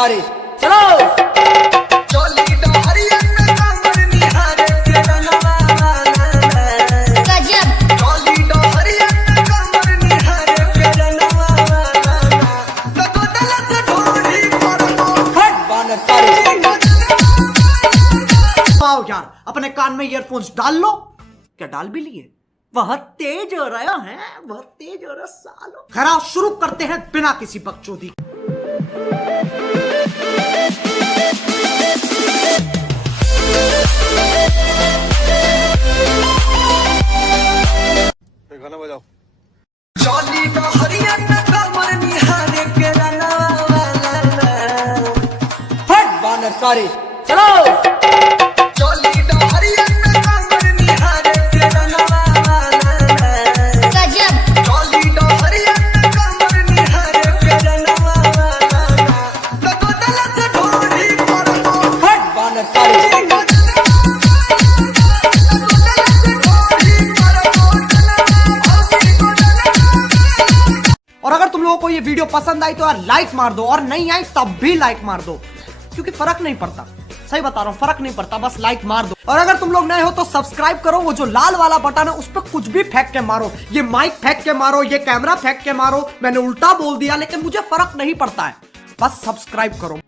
सारे चलो। आओ यार, अपने कान में ईयरफोन्स डाल लो। क्या डाल भी लिए? बहुत तेज हो रहा है, बहुत तेज हो रहा सालो। खैर शुरू करते हैं बिना किसी बकचोदी। गाना बजाओ। फट बानर सारे चलो। और अगर तुम लोगों को ये वीडियो पसंद आई तो यार लाइक मार दो, और नहीं आई तब भी लाइक मार दो, क्योंकि फर्क नहीं पड़ता। सही बता रहा हूँ, फर्क नहीं पड़ता, बस लाइक मार दो। और अगर तुम लोग नए हो तो सब्सक्राइब करो, वो जो लाल वाला बटन है उस पर कुछ भी फेंक के मारो, ये माइक फेंक के मारो, ये कैमरा फेंक के मारो, मैंने उल्टा बोल दिया लेकिन मुझे फर्क नहीं पड़ता है, बस सब्सक्राइब करो।